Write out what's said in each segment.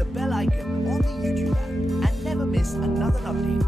the bell icon on the YouTube app and never miss another update.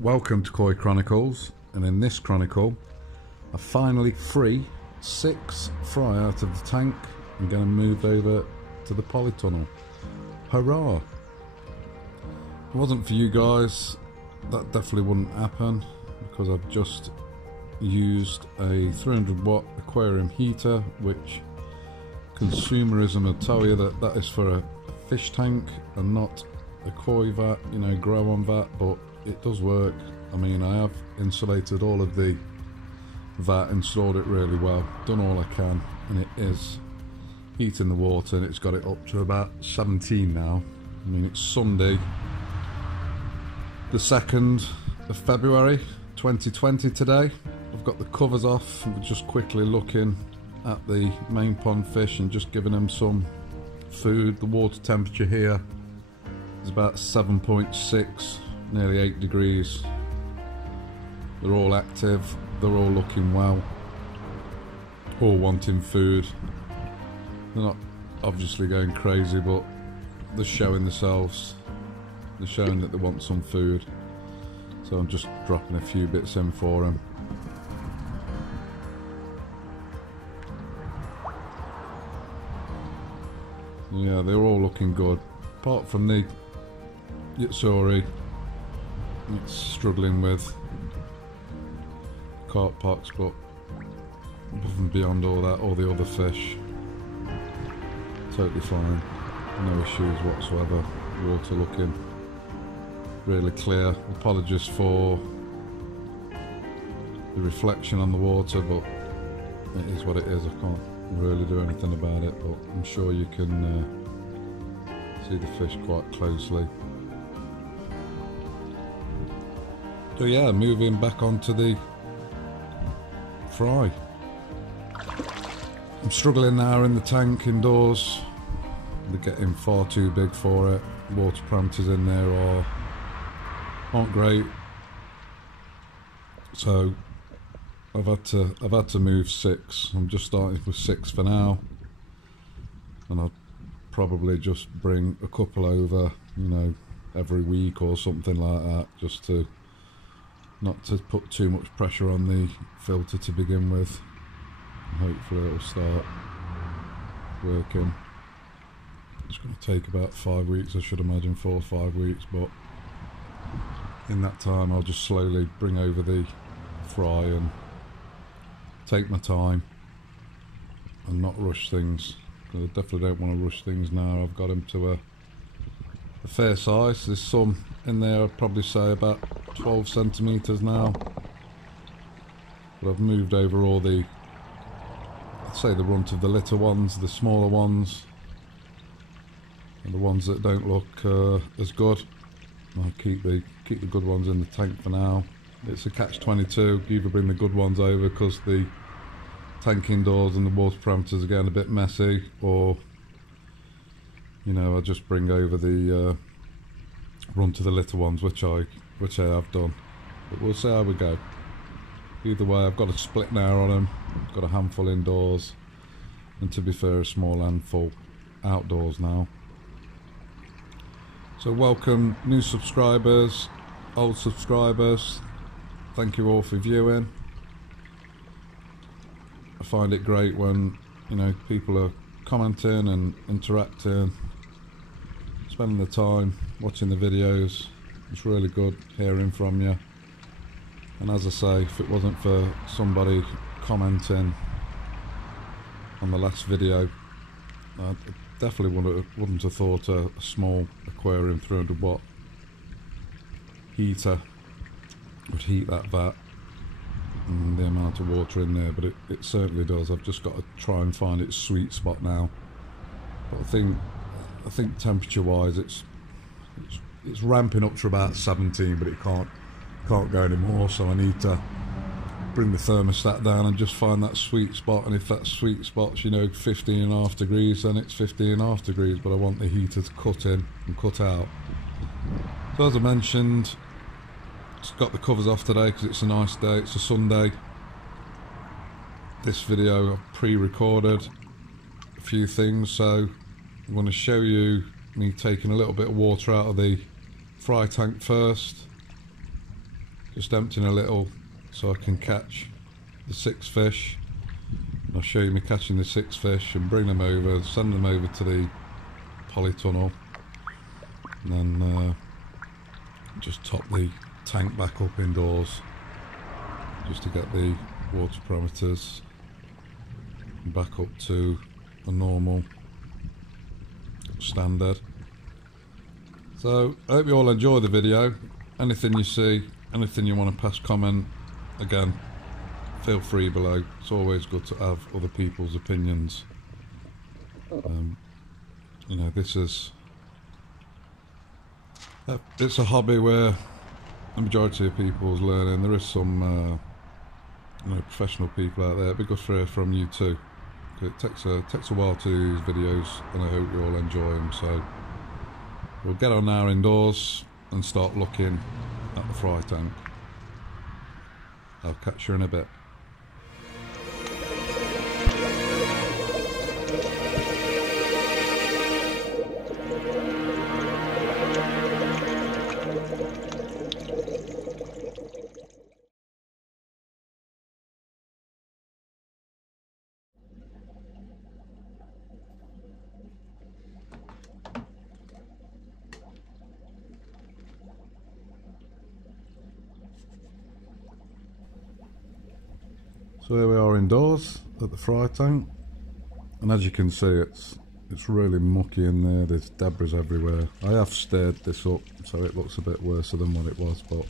Welcome to Koi Chronicles, and in this chronicle I finally free 6 fry out of the tank. I'm going to move over to the polytunnel. Hurrah! If it wasn't for you guys, that definitely wouldn't happen, because I've just used a 300 watt aquarium heater, which consumerism will tell you that that is for a fish tank and not a koi vat, you know, grow on vat, but it does work. I mean, I have insulated all of the vat, installed it really well, done all I can, and it is heating the water, and it's got it up to about 17 now. I mean, it's Sunday the 2nd of February 2020 today. I've got the covers off, and we're just quickly looking at the main pond fish and just giving them some food. The water temperature here is about 7.6, nearly 8 degrees. They're all active, they're all looking well, all wanting food. They're not obviously going crazy, but they're showing themselves, they're showing that they want some food. So I'm just dropping a few bits in for them. Yeah, they're all looking good, apart from the Yatsuri. It's struggling with carp pox, but above and beyond all that, all the other fish, totally fine, no issues whatsoever. Water looking really clear. Apologies for the reflection on the water, but it is what it is. I can't really do anything about it, but I'm sure you can see the fish quite closely. So yeah, moving back onto the fry. I'm struggling now in the tank indoors. They're getting far too big for it. Water parameters in there aren't great. So I've had to move 6. I'm just starting with 6 for now, and I'll probably just bring a couple over, you know, every week or something like that, just to not to put too much pressure on the filter to begin with. Hopefully it'll start working. It's going to take about 5 weeks, I should imagine, 4 or 5 weeks, but in that time I'll just slowly bring over the fry and take my time and not rush things. I definitely don't want to rush things now. I've got them to a fair size. There's some in there, I'd probably say about 12 centimeters now, but I've moved over all the, I'd say the runt of the litter ones, the smaller ones, and the ones that don't look as good. I'll keep the good ones in the tank for now. It's a catch-22. You either bring the good ones over because the tank indoors and the water parameters are getting a bit messy, or, you know, I just bring over the run to the litter ones, which I have done. But we'll see how we go. Either way, I've got a split now on them. I've got a handful indoors, and to be fair, a small handful outdoors now. So welcome new subscribers, old subscribers. Thank you all for viewing. I find it great when, you know, people are commenting and interacting, spending the time watching the videos. It's really good hearing from you. And as I say, if it wasn't for somebody commenting on the last video, I definitely wouldn't have thought a small aquarium 300 watt heater would heat that vat and the amount of water in there, but it certainly does. I've just got to try and find its sweet spot now. But I think temperature wise it's ramping up to about 17, but it can't go anymore, so I need to bring the thermostat down and just find that sweet spot. And if that sweet spot's, you know, 15.5 degrees, then it's 15.5 degrees, but I want the heater to cut in and cut out. So as I mentioned, just got the covers off today because it's a nice day. It's a Sunday. This video I've pre-recorded a few things, so I'm going to show you me taking a little bit of water out of the fry tank first, just emptying a little so I can catch the 6 fish. And I'll show you me catching the 6 fish and bring them over, send them over to the polytunnel, and then just top the tank back up indoors just to get the water parameters back up to a normal standard. So I hope you all enjoy the video. Anything you see, anything you want to pass comment, again, feel free below. It's always good to have other people's opinions. You know, this is it's a hobby where the majority of people is learning. There is some you know, professional people out there. It'd be good to hear from you too. It takes a while to do these videos, and I hope you all enjoy them. So we'll get on now indoors and start looking at the fry tank. I'll catch you in a bit. So here we are indoors at the fry tank, and as you can see, it's really mucky in there. There's debris everywhere. I have stirred this up so it looks a bit worse than what it was, but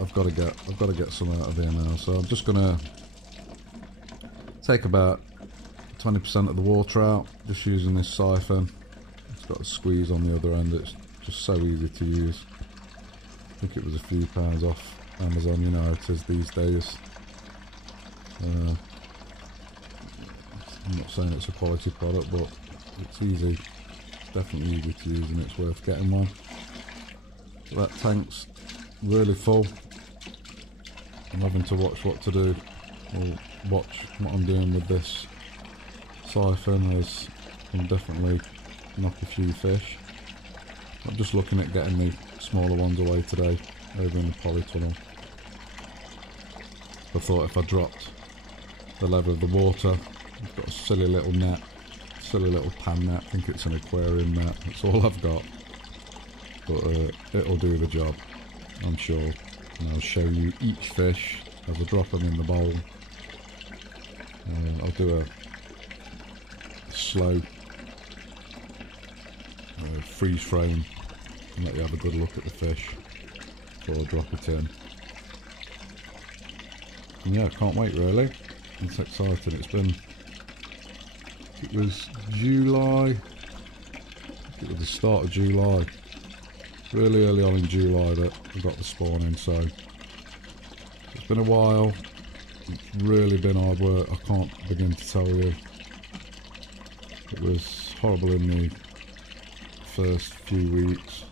I've got to get some out of here now. So I'm just gonna take about 20% of the water out, just using this siphon. It's got a squeeze on the other end. It's just so easy to use. I think it was a few pounds off Amazon, you know how it is these days. I'm not saying it's a quality product, but it's easy. It's definitely easy to use, and it's worth getting one. So that tank's really full. I'm having to watch what to do, or watch what I'm doing with this siphon, as I'm definitely knock a few fish. I'm just looking at getting the smaller ones away today over in the polytunnel. I thought if I dropped the level of the water, I've got a silly little net, silly little pan net. I think it's an aquarium net. That's all I've got, but it'll do the job, I'm sure. And I'll show you each fish as I drop them in the bowl. I'll do a slow freeze frame and let you have a good look at the fish before I drop it in. And yeah, I can't wait really. It's exciting. It was July, it was the start of July, really early on in July that I got the spawn in, so it's been a while. It's really been hard work, I can't begin to tell you. It was horrible in the first few weeks,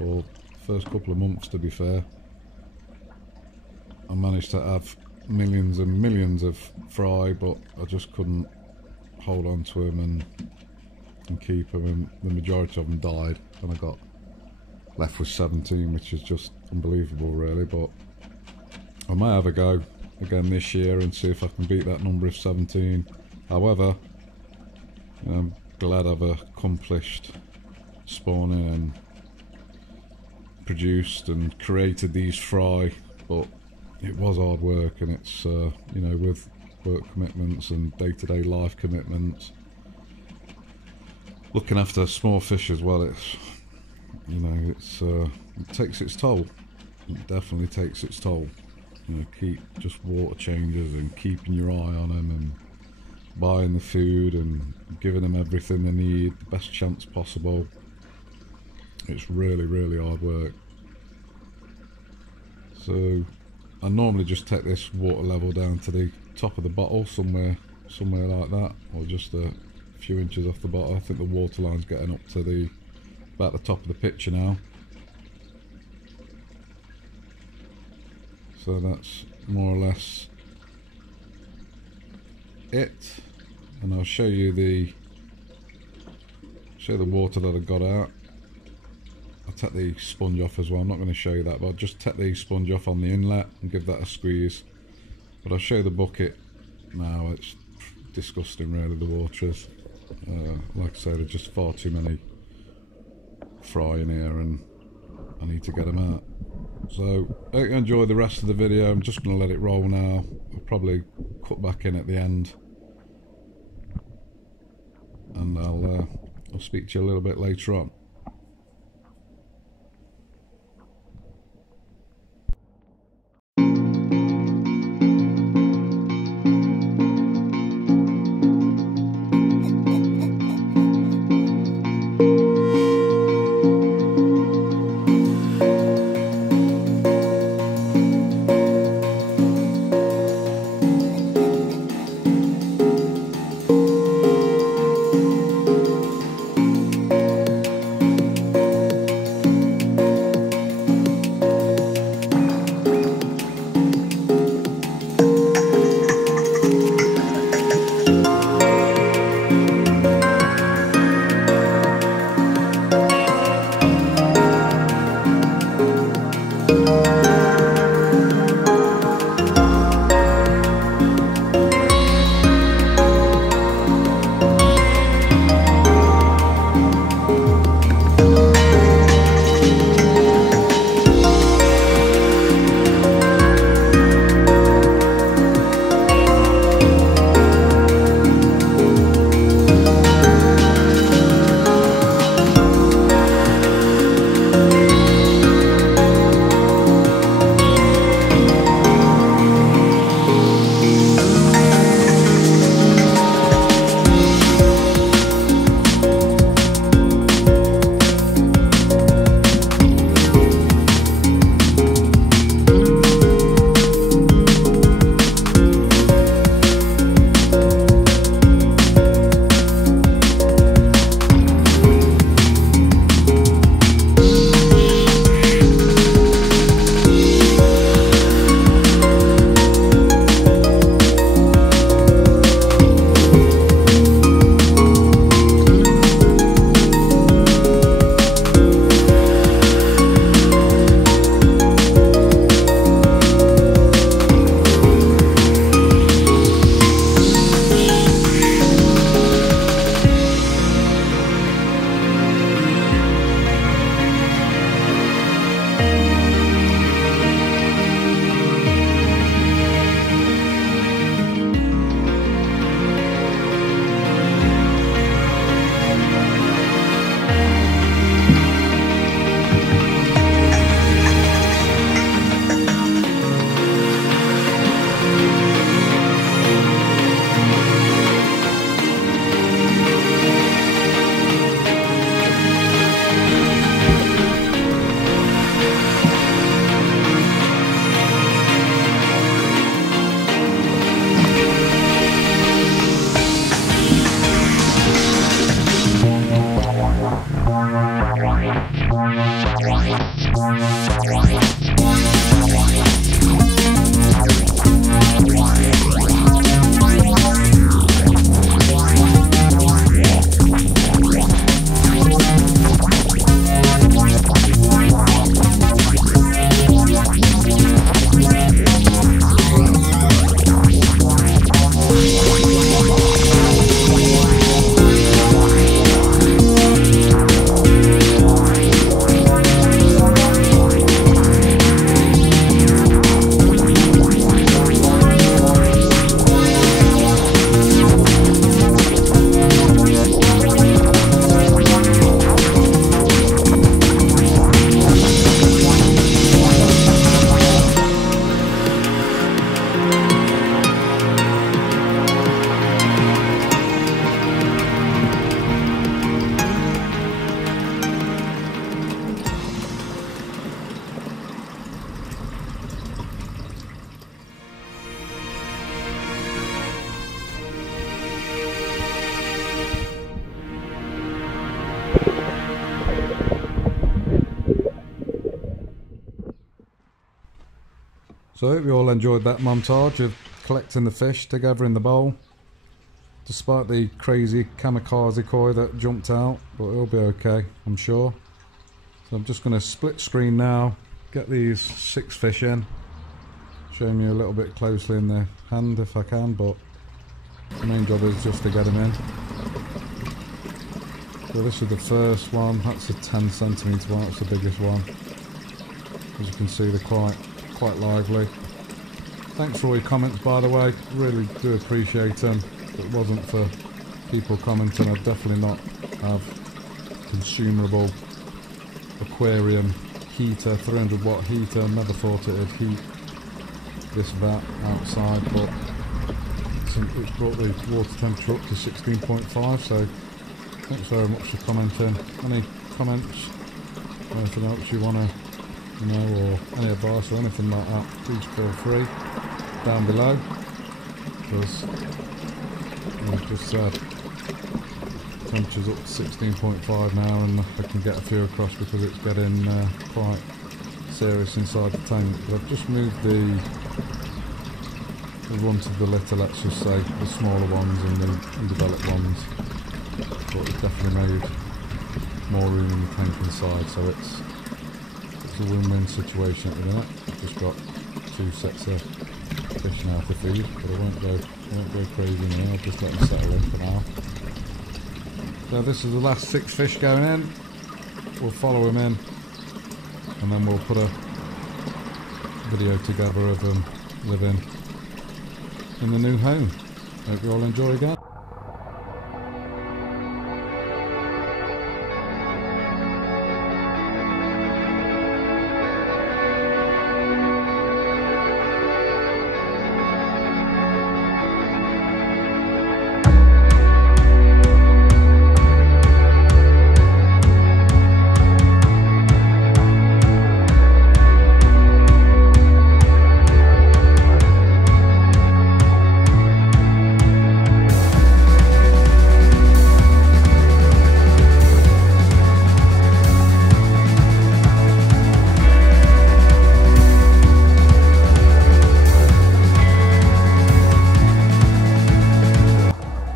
or first couple of months to be fair. I managed to have millions and millions of fry, but I just couldn't hold on to them and keep them, and the majority of them died, and I got left with 17, which is just unbelievable really. But I may have a go again this year and see if I can beat that number of 17. However, I'm glad I've accomplished spawning and produced and created these fry, but it was hard work, and it's you know, with work commitments and day-to-day life commitments, looking after small fish as well, it's, you know, it's it takes its toll. It definitely takes its toll. You know, keep just water changes and keeping your eye on them and buying the food and giving them everything they need, the best chance possible. It's really, really hard work. So I normally just take this water level down to the top of the bottle, somewhere like that, or just a few inches off the bottom. I think the water line's getting up to about the top of the picture now. So that's more or less it, and I'll show you the water that I got out. I'll take the sponge off as well. I'm not going to show you that, but I'll just take the sponge off on the inlet and give that a squeeze. But I'll show you the bucket now. It's disgusting really, the water is. Like I say, there's just far too many fry in here and I need to get them out. So I hope you enjoy the rest of the video. I'm just going to let it roll now. I'll probably cut back in at the end, and I'll speak to you a little bit later on. So I hope you all enjoyed that montage of collecting the fish together in the bowl. Despite the crazy kamikaze koi that jumped out, but it'll be okay, I'm sure. So I'm just going to split screen now, get these 6 fish in, showing you a little bit closely in the hand if I can, but the main job is just to get them in. So this is the first one, that's a 10 centimetre one, that's the biggest one. As you can see, they're quite lively. Thanks for all your comments, by the way, really do appreciate them. If it wasn't for people commenting, I'd definitely not have consumable aquarium heater, 300 watt heater. Never thought it'd heat this vat outside, but it's brought the water temperature up to 16.5, so thanks very much for commenting. Any comments, anything else you want to know, or any advice or anything like that, please feel free down below, because like I just said, temperature's up to 16.5 now, and I can get a few across because it's getting quite serious inside the tank. But I've just moved the runt of the litter, let's just say, the smaller ones and the developed ones, but it's definitely made more room in the tank inside, so it's a win-win situation at the minute. I've just got 2 sets of fish now to feed, but I won't go crazy in here. I'll just let them settle in for now. So this is the last 6 fish going in. We'll follow them in, and then we'll put a video together of them living in the new home. Hope you all enjoy again.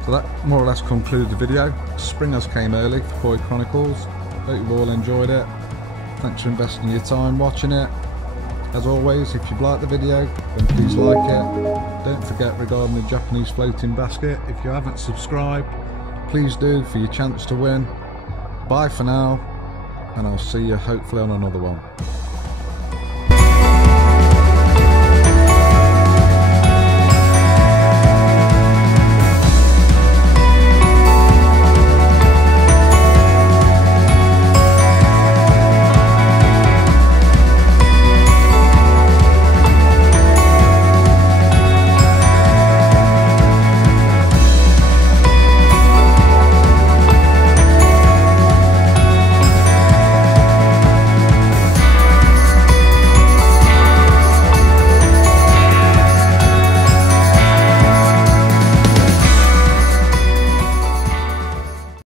So that more or less concluded the video. Spring has came early for Koi Chronicles. Hope you've all enjoyed it. Thanks for investing your time watching it. As always, if you've liked the video, then please like it. Don't forget regarding the Japanese floating basket, if you haven't subscribed, please do for your chance to win. Bye for now, and I'll see you hopefully on another one.